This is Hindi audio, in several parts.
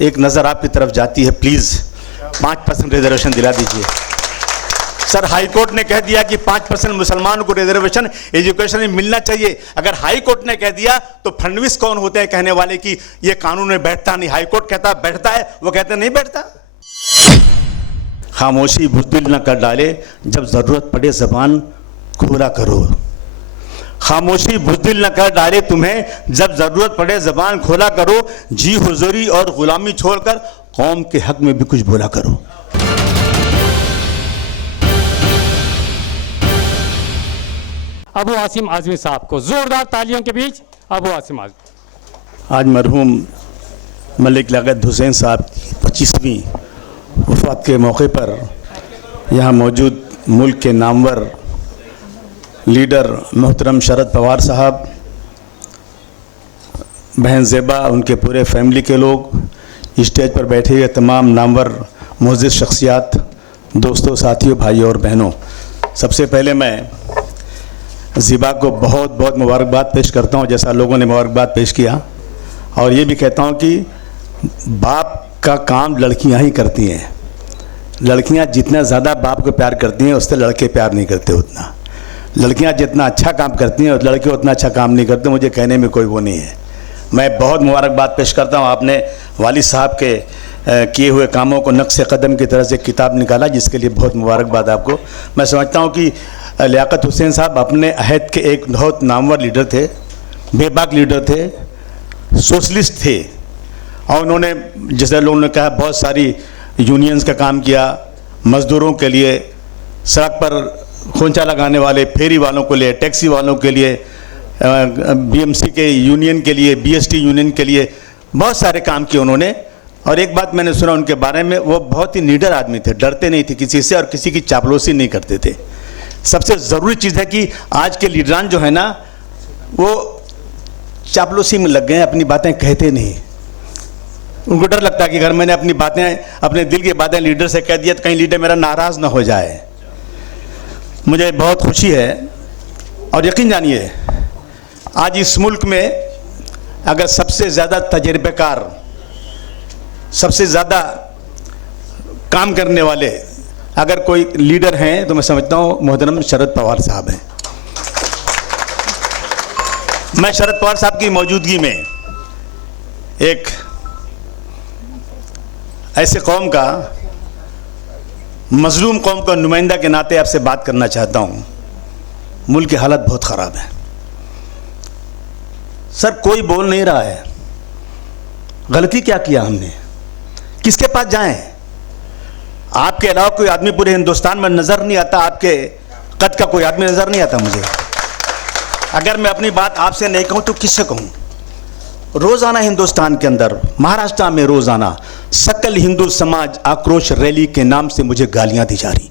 एक नज़र आपकी तरफ जाती है, प्लीज़ 5% रिजर्वेशन दिला दीजिए। सर, हाई कोर्ट ने कह दिया कि 5% मुसलमानों को रिजर्वेशन एजुकेशन में मिलना चाहिए। अगर हाई कोर्ट ने कह दिया तो फडणवीस कौन होते हैं कहने वाले कि ये कानून में बैठता नहीं? हाई कोर्ट कहता बैठता है, वो कहते नहीं बैठता। खामोशी बुज़दिल न कर डाले, जब ज़रूरत पड़े ज़बान खोला करो। खामोशी बुज़दिल न कर डाले तुम्हें, जब ज़रूरत पड़े ज़बान खोला करो। जी हुजूरी और ग़ुलामी छोड़कर कौम के हक़ में भी कुछ बोला करो। अबू आसिम आज़मी साहब को जोरदार तालियों के बीच अबू आसिम आज़मी। आज मरहूम मलिक लियाकत हुसैन साहब की 25वीं वफ़ात के मौके पर यहाँ मौजूद मुल्क के नामवर लीडर मोहतरम शरद पवार साहब, बहन ज़ेबा, उनके पूरे फैमिली के लोग, स्टेज पर बैठे हुए तमाम नामवर मुअज़्ज़िज़ शख्सियात, दोस्तों, साथियों, भाइयों और बहनों, सबसे पहले मैं ज़ेबा को बहुत बहुत मुबारकबाद पेश करता हूँ, जैसा लोगों ने मुबारकबाद पेश किया। और ये भी कहता हूँ कि बाप का काम लड़कियाँ ही करती हैं। लड़कियाँ जितना ज़्यादा बाप को प्यार करती हैं, उससे लड़के प्यार नहीं करते उतना। लड़कियाँ जितना अच्छा काम करती हैं, लड़के उतना अच्छा काम नहीं करते। मुझे कहने में कोई वो नहीं है। मैं बहुत मुबारकबाद पेश करता हूँ। आपने वालिद साहब के किए हुए कामों को नक्श कदम की तरह से किताब निकाला, जिसके लिए बहुत मुबारकबाद आपको। मैं समझता हूँ कि लियाकत हुसैन साहब अपने अहद के एक बहुत नामवर लीडर थे, बेबाक लीडर थे, सोशलिस्ट थे। और उन्होंने, जैसे लोगों ने कहा, बहुत सारी यूनियंस का काम किया, मज़दूरों के लिए, सड़क पर खोंचा लगाने वाले फेरी वालों को लिए, टैक्सी वालों के लिए, बीएमसी के यूनियन के लिए, बीएसटी यूनियन के लिए बहुत सारे काम किए उन्होंने। और एक बात मैंने सुना उनके बारे में, वो बहुत ही निडर आदमी थे, डरते नहीं थे किसी से और किसी की चापलूसी नहीं करते थे। सबसे ज़रूरी चीज़ है कि आज के लीडरान जो है ना, वो चापलूसी में लग गए हैं, अपनी बातें कहते नहीं। उनको डर लगता है कि अगर मैंने अपनी बातें, अपने दिल की बातें लीडर से कह दिया तो कहीं लीडर मेरा नाराज़ ना हो जाए। मुझे बहुत खुशी है और यकीन जानिए, आज इस मुल्क में अगर सबसे ज़्यादा तजर्बेकार, सबसे ज़्यादा काम करने वाले अगर कोई लीडर हैं तो मैं समझता हूँ मोहतरम शरद पवार साहब हैं। मैं शरद पवार साहब की मौजूदगी में एक ऐसे कौम का, मजलूम कौम का नुमाइंदा के नाते आपसे बात करना चाहता हूँ। मुल्क की हालत बहुत ख़राब है सर, कोई बोल नहीं रहा है। गलती क्या किया हमने? किसके पास जाएं? आपके अलावा कोई आदमी पूरे हिंदुस्तान में नज़र नहीं आता, आपके कद का कोई आदमी नज़र नहीं आता मुझे। अगर मैं अपनी बात आपसे नहीं कहूँ तो किससे कहूँ? रोज़ाना हिंदुस्तान के अंदर, महाराष्ट्र में रोज़ाना सकल हिंदू समाज आक्रोश रैली के नाम से मुझे गालियां दी जा रही।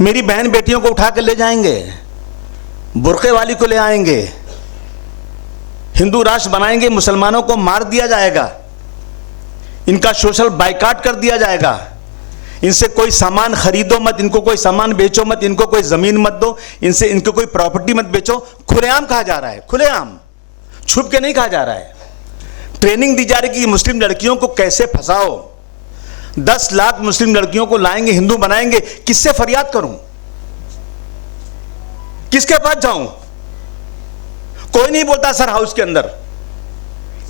मेरी बहन बेटियों को उठा कर ले जाएंगे, बुर्के वाली को ले आएंगे, हिंदू राष्ट्र बनाएंगे, मुसलमानों को मार दिया जाएगा, इनका सोशल बाइकाट कर दिया जाएगा, इनसे कोई सामान खरीदो मत, इनको कोई सामान बेचो मत, इनको कोई ज़मीन मत दो, इनसे इनको कोई प्रॉपर्टी मत बेचो। खुलेआम कहा जा रहा है, खुलेआम, छुप के नहीं कहा जा रहा है। ट्रेनिंग दी जा रही कि मुस्लिम लड़कियों को कैसे फंसाओ। 10 लाख मुस्लिम लड़कियों को लाएंगे, हिंदू बनाएंगे। किससे फरियाद करूं? किसके पास जाऊं? कोई नहीं बोलता सर हाउस के अंदर,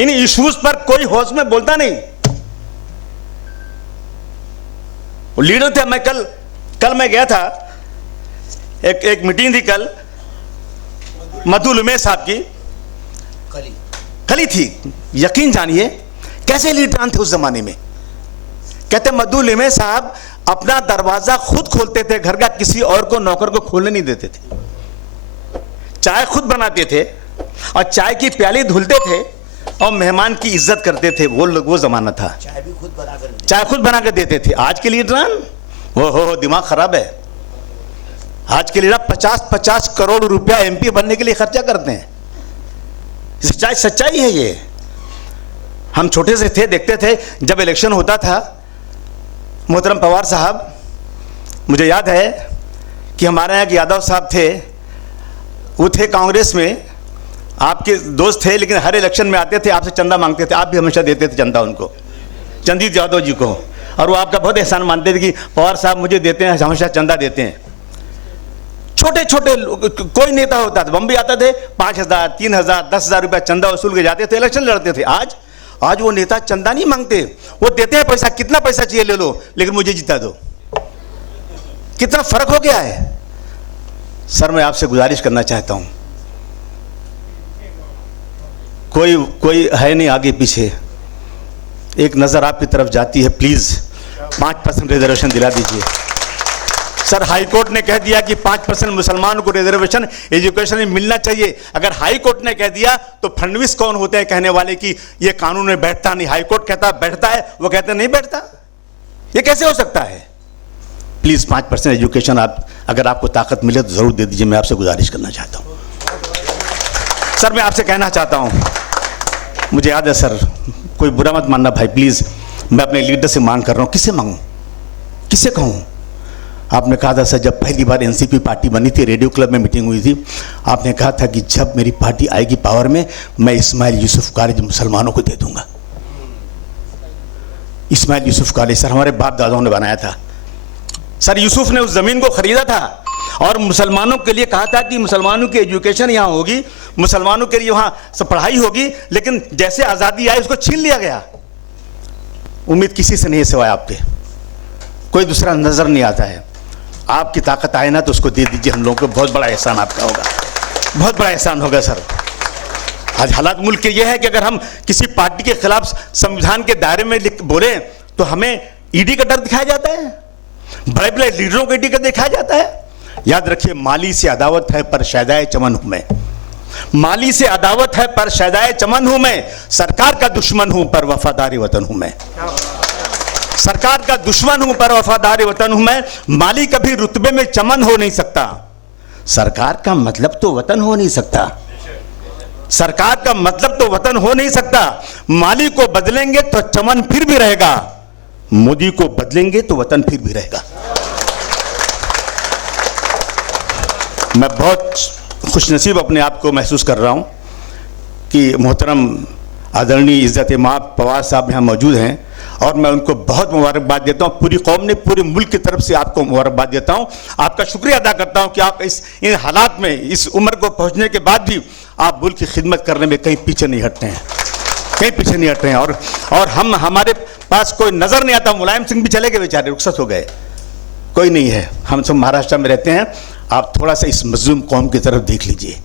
इन इश्यूज पर कोई हाउस में बोलता नहीं। वो लीडर थे। मैं कल मैं गया था, एक मीटिंग थी कल, मधुल उमेश साहब की खली थी। यकीन जानिए कैसे लीडरान थे उस जमाने में। कहते मधुल उमेश साहब अपना दरवाजा खुद खोलते थे घर का, किसी और को, नौकर को खोलने नहीं देते थे। चाय खुद बनाते थे और चाय की प्याली धुलते थे और मेहमान की इज्जत करते थे। वो जमाना था। चाय खुद बना कर देते थे। आज के लीडरान हो दिमाग खराब है। आज के लीडर 50-50 करोड़ रुपया एमपी बनने के लिए खर्चा करते हैं। सच्चाई है ये। हम छोटे से थे, देखते थे जब इलेक्शन होता था। मोहतरम पवार साहब, मुझे याद है कि हमारे यहाँ के यादव साहब थे, वो थे कांग्रेस में आपके दोस्त थे, लेकिन हर इलेक्शन में आते थे, आपसे चंदा मांगते थे, आप भी हमेशा देते थे चंदा उनको, चंदीप यादव जी को, और वो आपका बहुत एहसान मानते थे कि पवार साहब मुझे देते हैं, हमेशा चंदा देते हैं। छोटे छोटे कोई नेता होता था, बम्बई आता थे, 5,000, 3,000, 10,000 रुपया चंदा वसूल के जाते थे, इलेक्शन लड़ते थे। आज वो नेता चंदा नहीं मांगते, वो देते हैं पैसा, कितना पैसा चाहिए ले लो, लेकिन मुझे जिता दो। कितना फर्क हो गया है। सर, मैं आपसे गुजारिश करना चाहता हूं, कोई है नहीं आगे पीछे, एक नजर आपकी तरफ जाती है, प्लीज 5% रिजर्वेशन दिला दीजिए। सर, हाई कोर्ट ने कह दिया कि 5% मुसलमानों को रिजर्वेशन एजुकेशन में मिलना चाहिए। अगर हाई कोर्ट ने कह दिया तो फडणवीस कौन होते हैं कहने वाले कि ये कानून में बैठता नहीं? हाई कोर्ट कहता बैठता है, वो कहते नहीं बैठता। ये कैसे हो सकता है? प्लीज 5% एजुकेशन आप, अगर आपको ताकत मिले तो जरूर दे दीजिए, मैं आपसे गुजारिश करना चाहता हूं। सर, मैं आपसे कहना चाहता हूं, मुझे याद है सर, कोई बुरा मत मानना भाई प्लीज, मैं अपने लीडर से मांग कर रहा हूं। किससे मांगूं, किससे कहूं? आपने कहा था सर, जब पहली बार एनसीपी पार्टी बनी थी, रेडियो क्लब में मीटिंग हुई थी, आपने कहा था कि जब मेरी पार्टी आएगी पावर में, मैं इस्माइल यूसुफ कॉलेज मुसलमानों को दे दूंगा। इस्माइल यूसुफ कॉलेज सर हमारे बाप दादाओं ने बनाया था। सर, यूसुफ ने उस जमीन को खरीदा था और मुसलमानों के लिए कहा था कि मुसलमानों की एजुकेशन यहाँ होगी, मुसलमानों के लिए वहाँ सब पढ़ाई होगी, लेकिन जैसे आज़ादी आई उसको छीन लिया गया। उम्मीद किसी से नहीं है सिवाय आपके, कोई दूसरा नजर नहीं आता है। आपकी ताकत आए ना तो उसको दे दीजिए हम लोगों को, बहुत बड़ा एहसान आपका होगा, बहुत बड़ा एहसान होगा सर। आज हालात मुल्क के ये है कि अगर हम किसी पार्टी के खिलाफ संविधान के दायरे में बोले तो हमें ईडी का डर दिखाया जाता है, बड़े बड़े लीडरों को ईडी का दिखाया जाता है। याद रखिए, माली से अदावत है पर शायदाए चमन हूं मैं, माली से अदावत है पर शायदाए चमन हूं मैं, सरकार का दुश्मन हूं पर वफादार वतन हूं मैं, सरकार का दुश्मन हूं पर वफादार वतन हूं मैं। माली कभी रुतबे में चमन हो नहीं सकता, सरकार का मतलब तो वतन हो नहीं सकता, सरकार का मतलब तो वतन हो नहीं सकता। माली को बदलेंगे तो चमन फिर भी रहेगा, मोदी को बदलेंगे तो वतन फिर भी रहेगा। मैं बहुत खुशनसीब अपने आप को महसूस कर रहा हूं कि मोहतरम आदरणीय इज्जत माब पवार साहब यहाँ मौजूद हैं, और मैं उनको बहुत मुबारकबाद देता हूँ। पूरी कौम ने, पूरे मुल्क की तरफ से आपको मुबारकबाद देता हूँ, आपका शुक्रिया अदा करता हूँ कि आप इन हालात में, इस उम्र को पहुँचने के बाद भी आप मुल्क की खिदमत करने में कहीं पीछे नहीं हटते हैं, कहीं पीछे नहीं हट रहे हैं। और हमारे पास कोई नज़र नहीं आता। मुलायम सिंह भी चले गए बेचारे, रुखसत हो गए, कोई नहीं है। हम सब महाराष्ट्र में रहते हैं, आप थोड़ा सा इस मजलूम कौम की तरफ देख लीजिए।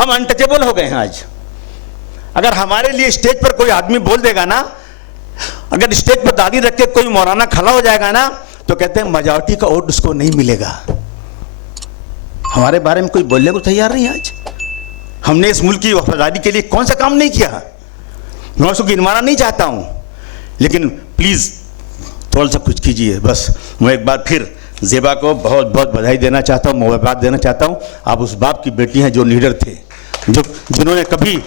हम अनटचेबल हो गए हैं आज। अगर हमारे लिए स्टेज पर कोई आदमी बोल देगा ना, अगर स्टेज पर दाढ़ी रख के कोई मौलाना खड़ा हो जाएगा ना, तो कहते हैं मेजॉरिटी का वोट उसको नहीं मिलेगा। हमारे बारे में कोई बोलने को तैयार नहीं आज। हमने इस मुल्क की वफादारी के लिए कौन सा काम नहीं किया? मैं उसको गिनवाना नहीं चाहता हूं, लेकिन प्लीज थोड़ा सा कुछ कीजिए। बस मैं एक बार फिर ज़ेबा को बहुत बहुत बधाई देना चाहता हूँ, मुबारकबाद देना चाहता हूँ। आप उस बाप की बेटी हैं जो लीडर थे, जिन्होंने कभी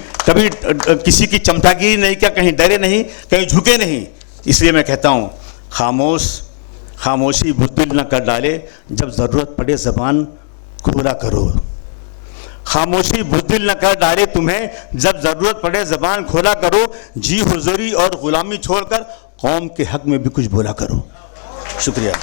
किसी की चमचागिरी नहीं किया, कहीं डरे नहीं, कहीं झुके नहीं। इसलिए मैं कहता हूँ, खामोशी बुज़दिल न कर डाले, जब ज़रूरत पड़े ज़बान खोला करो। खामोशी बुज़दिल न कर डाले तुम्हें, जब ज़रूरत पड़े ज़बान खोला करो। जी हुज़ूरी और ग़ुलामी छोड़कर कौम के हक़ में भी कुछ बोला करो। शुक्रिया।